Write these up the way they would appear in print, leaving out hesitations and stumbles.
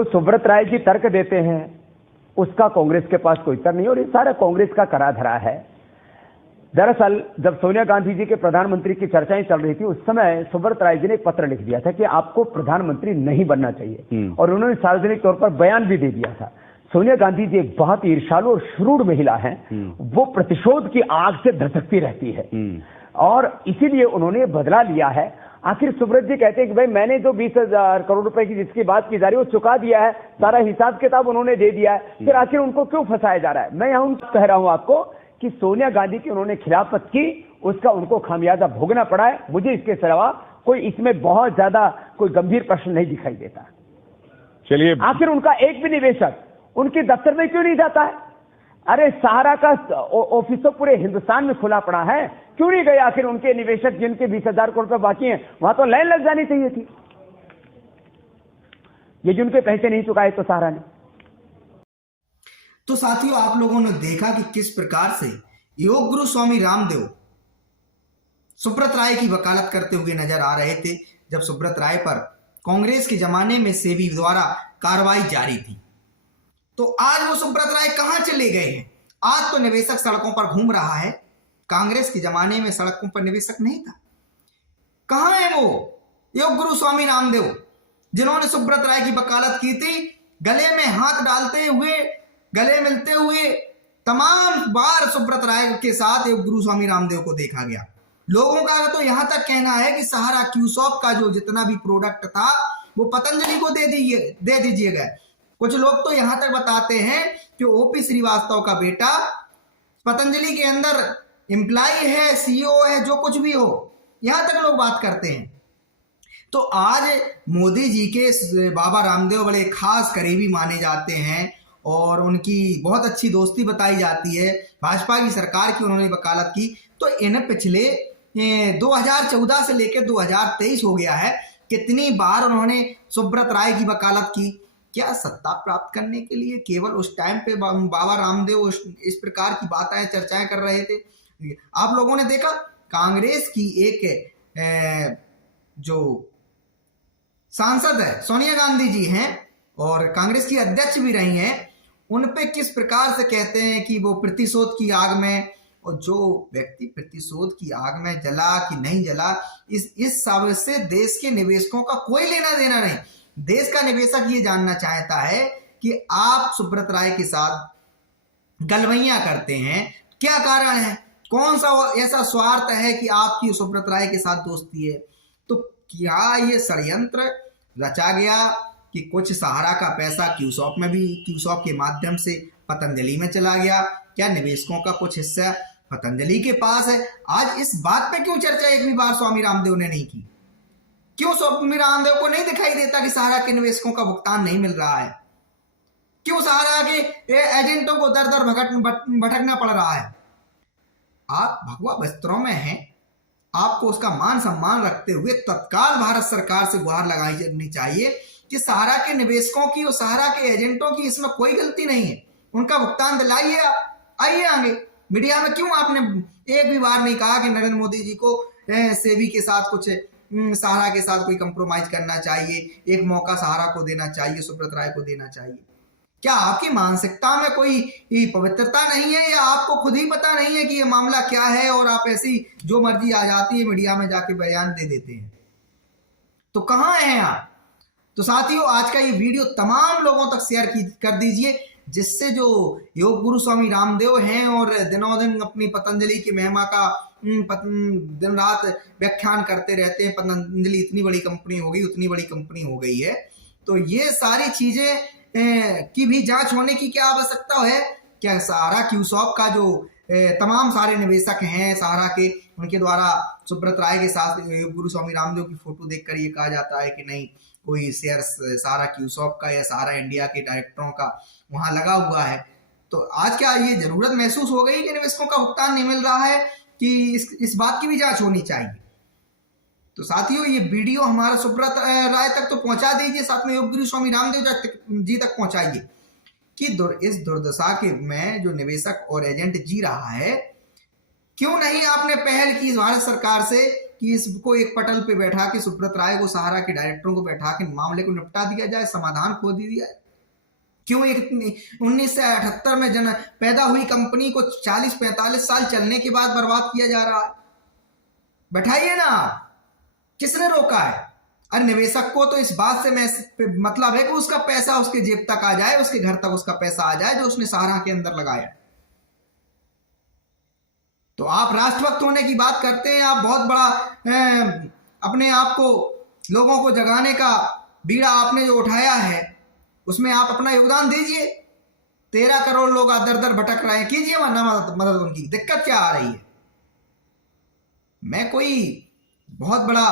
तो सुब्रत राय जी तर्क देते हैं, उसका कांग्रेस के पास कोई उत्तर नहीं, और ये सारा कांग्रेस का करा धरा है। दरअसल जब सोनिया गांधी जी के प्रधानमंत्री की चर्चाएं चल रही थी, उस समय सुब्रत राय जी ने एक पत्र लिख दिया था कि आपको प्रधानमंत्री नहीं बनना चाहिए, और उन्होंने सार्वजनिक तौर पर बयान भी दे दिया था। सोनिया गांधी जी एक बहुत ईर्ष्यालु और श्रूड महिला हैं, वो प्रतिशोध की आग से धधकती रहती है, और इसीलिए उन्होंने बदला लिया है। आखिर सुब्रत जी कहते हैं कि भाई मैंने जो 20,000 करोड़ रुपए की जिसकी बात की जा रही है वो चुका दिया है, सारा हिसाब किताब उन्होंने दे दिया है, फिर आखिर उनको क्यों फंसाया जा रहा है। मैं यहां कह रहा हूं आपको कि सोनिया गांधी की उन्होंने खिलाफत की, उसका उनको खामियाजा भोगना पड़ा है। मुझे इसके अलावा कोई इसमें बहुत ज्यादा कोई गंभीर प्रश्न नहीं दिखाई देता। चलिए, आखिर उनका एक भी निवेशक उनके दफ्तर में क्यों नहीं जाता है? अरे सहारा का ऑफिस तो पूरे हिंदुस्तान में खुला पड़ा है, क्यों नहीं गए आखिर उनके निवेशक जिनके 20,000 करोड़ रुपए बाकी हैं? वहां तो लाइन लग जानी चाहिए थी। ये जिनके पैसे नहीं चुकाए तो सहारा ने। तो साथियों, आप लोगों ने देखा कि किस प्रकार से योग गुरु स्वामी रामदेव सुब्रत राय की वकालत करते हुए नजर आ रहे थे, जब सुब्रत राय पर कांग्रेस के जमाने में सेबी द्वारा कार्रवाई जारी थी। तो आज वो सुब्रत राय कहां चले गए हैं? आज तो निवेशक सड़कों पर घूम रहा है। कांग्रेस के जमाने में सड़कों पर निवेशक नहीं था। कहां है वो योग गुरु स्वामी रामदेव जिन्होंने सुब्रत राय की वकालत की थी? गले में हाथ डालते हुए, गले मिलते हुए तमाम बार सुब्रत राय के साथ योग गुरु स्वामी रामदेव को देखा गया। लोगों का तो यहां तक कहना है कि सहारा क्यूसॉप का जो जितना भी प्रोडक्ट था वो पतंजलि को दे दीजिएगा। कुछ लोग तो यहां तक बताते हैं कि ओपी श्रीवास्तव का बेटा पतंजलि के अंदर एम्प्लॉय है, सीईओ है, जो कुछ भी हो, यहां तक लोग बात करते हैं। तो आज मोदी जी के बाबा रामदेव बड़े खास करीबी माने जाते हैं और उनकी बहुत अच्छी दोस्ती बताई जाती है। भाजपा की सरकार की उन्होंने वकालत की। तो इन पिछले 2014 से लेकर 2023 हो गया है, कितनी बार उन्होंने सुब्रत राय की वकालत की। क्या सत्ता प्राप्त करने के लिए? केवल उस टाइम पे बाबा रामदेव इस प्रकार की बातें चर्चाएं कर रहे थे। आप लोगों ने देखा कांग्रेस की एक जो सांसद है सोनिया गांधी जी हैं और कांग्रेस की अध्यक्ष भी रही हैं, उन पे किस प्रकार से कहते हैं कि वो प्रतिशोध की आग में, और जो व्यक्ति प्रतिशोध की आग में जला कि नहीं जला, इस सब से देश के निवेशकों का कोई लेना देना नहीं। देश का निवेशक ये जानना चाहता है कि आप सुब्रत राय के साथ गलवैयां करते हैं, क्या कारण है? कौन सा ऐसा स्वार्थ है कि आपकी सुब्रत राय के साथ दोस्ती है? तो क्या ये षड्यंत्र रचा गया कि कुछ सहारा का पैसा क्यूसॉप के माध्यम से पतंजलि में चला गया? क्या निवेशकों का कुछ हिस्सा पतंजलि के पास है? आज इस बात पे क्यों चर्चा एक भी बार स्वामी रामदेव ने नहीं की? क्यों स्वामी रामदेव को नहीं दिखाई देता कि सहारा के निवेशकों का भुगतान नहीं मिल रहा है? क्यों सहारा के एजेंटों को दर दर भटकना पड़ रहा है? आप भगवा वस्त्रों में हैं, आपको उसका मान सम्मान रखते हुए तत्काल भारत सरकार से गुहार लगाई जानी चाहिए कि सहारा के निवेशकों की और सहारा के एजेंटों की इसमें कोई गलती नहीं है, उनका भुगतान दिलाइए। आप आइए आगे। मीडिया में क्यों आपने एक भी बार नहीं कहा कि नरेंद्र मोदी जी को सेबी के साथ कुछ सहारा के साथ कोई कंप्रोमाइज करना चाहिए, एक मौका सहारा को देना चाहिए, सुब्रत राय को देना चाहिए? क्या आपकी मानसिकता में कोई पवित्रता नहीं है, या आपको खुद ही पता नहीं है कि ये मामला क्या है और आप ऐसी जो मर्जी आ जाती है मीडिया में जाके बयान दे देते हैं? तो कहां हैं आप? तो साथियों, आज का ये वीडियो तमाम लोगों तक शेयर कर दीजिए, जिससे जो योग गुरु स्वामी रामदेव हैं और दिनों दिन अपनी पतंजलि की महिमा का दिन रात व्याख्यान करते रहते हैं, पतंजलि इतनी बड़ी कंपनी हो गई, उतनी बड़ी कंपनी हो गई है, तो ये सारी चीजें की भी जांच होने की क्या आवश्यकता है? क्या सहारा क्यूसॉप का जो तमाम सारे निवेशक हैं सहारा के, उनके द्वारा सुब्रत राय के साथ गुरु स्वामी रामदेव की फोटो देखकर ये कहा जाता है कि नहीं, कोई शेयर सहारा क्यूसॉप का या सहारा इंडिया के डायरेक्टरों का वहां लगा हुआ है? तो आज क्या ये जरूरत महसूस हो गई कि निवेशकों का भुगतान नहीं मिल रहा है, कि इस बात की भी जांच होनी चाहिए? तो साथियों, ये वीडियो हमारा सुब्रत राय तक तो पहुंचा दीजिए, साथ में योग गुरु स्वामी रामदेव जी तक पहुंचाइए कि इस दुर्दशा के में जो निवेशक और एजेंट जी रहा है, क्यों नहीं आपने पहल की भारत सरकार से कि इसको एक पटल पे बैठा के सुब्रत राय को, सहारा के डायरेक्टरों को बैठा के मामले को निपटा दिया जाए, समाधान खोज दिया जाए। क्यों एक 1978 में पैदा हुई कंपनी को 40-45 साल चलने के बाद बर्बाद किया जा रहा है? बैठाइए ना, किसने रोका है? अरे निवेशक को तो इस बात से मतलब है कि उसका पैसा उसके जेब तक आ जाए, उसके घर तक उसका पैसा आ जाए जो उसने सहारा के अंदर लगाया। तो आप राष्ट्रभक्त होने की बात करते हैं, आप बहुत बड़ा अपने आप को, लोगों को जगाने का बीड़ा आपने जो उठाया है उसमें आप अपना योगदान दीजिए। 13 करोड़ लोग दर दर भटक रहे हैं, कीजिए मदद उनकी। दिक्कत क्या आ रही है? मैं कोई बहुत बड़ा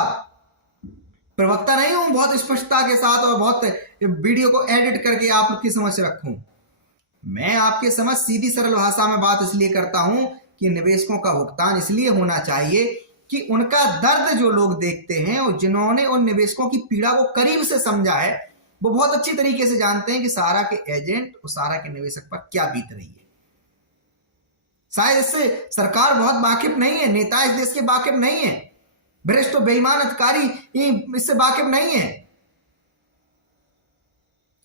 प्रवक्ता नहीं हूं, बहुत स्पष्टता के साथ और बहुत वीडियो को एडिट करके आपकी समझ रखूं। मैं आपके समझ सीधी सरल भाषा में बात इसलिए करता हूं कि निवेशकों का भुगतान इसलिए होना चाहिए कि उनका दर्द जो लोग देखते हैं और जिन्होंने उन निवेशकों की पीड़ा को करीब से समझा है, वो बहुत अच्छी तरीके से जानते हैं कि सहारा के एजेंट और सहारा के निवेशक पर क्या बीत रही है। शायद इससे सरकार बहुत वाकिफ नहीं है, नेता इस देश के वाकिफ नहीं है, भ्रष्ट और बेईमान अधिकारी इससे वाकिफ नहीं है।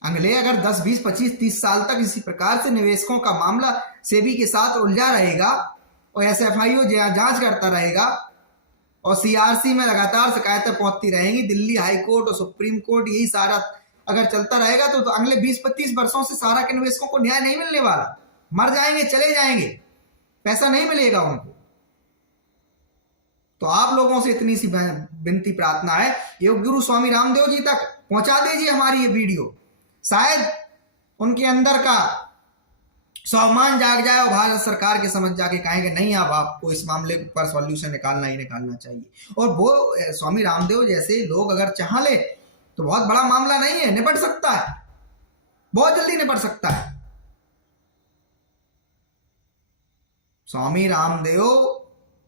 अगले अगर 10, 20, 25, 30 साल तक इसी प्रकार से निवेशकों का मामला सेबी के साथ उलझा रहेगा और SFIO जांच करता रहेगा और CRC में लगातार शिकायतें पहुंचती रहेंगी, दिल्ली हाई कोर्ट और सुप्रीम कोर्ट, यही सारा अगर चलता रहेगा तो अगले 20-25 वर्षों से सहारा के निवेशकों को न्याय नहीं मिलने वाला। मर जाएंगे, चले जाएंगे, पैसा नहीं मिलेगा उनको। तो आप लोगों से इतनी सी विनती प्रार्थना है, योग गुरु स्वामी रामदेव जी तक पहुंचा दीजिए हमारी ये वीडियो। शायद उनके अंदर का स्वाभिमान जाग जाए और भारत सरकार के समझ जाके कहेंगे नहीं, अब आपको इस मामले पर सॉल्यूशन निकालना ही निकालना चाहिए। और वो स्वामी रामदेव जैसे लोग अगर चाह ले तो बहुत बड़ा मामला नहीं है, निपट सकता है, बहुत जल्दी निपट सकता है। स्वामी रामदेव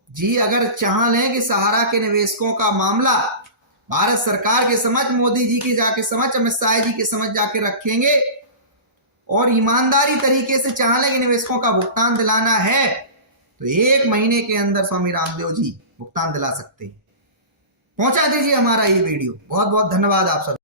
जी अगर चाह लें कि सहारा के निवेशकों का मामला भारत सरकार के समझ, मोदी जी की जाके समझ, अमित शाह जी के समझ जाके रखेंगे और ईमानदारी तरीके से चाह लें कि निवेशकों का भुगतान दिलाना है, तो 1 महीने के अंदर स्वामी रामदेव जी भुगतान दिला सकते हैं। पहुंचा दीजिए हमारा ये वीडियो। बहुत बहुत धन्यवाद आप सब।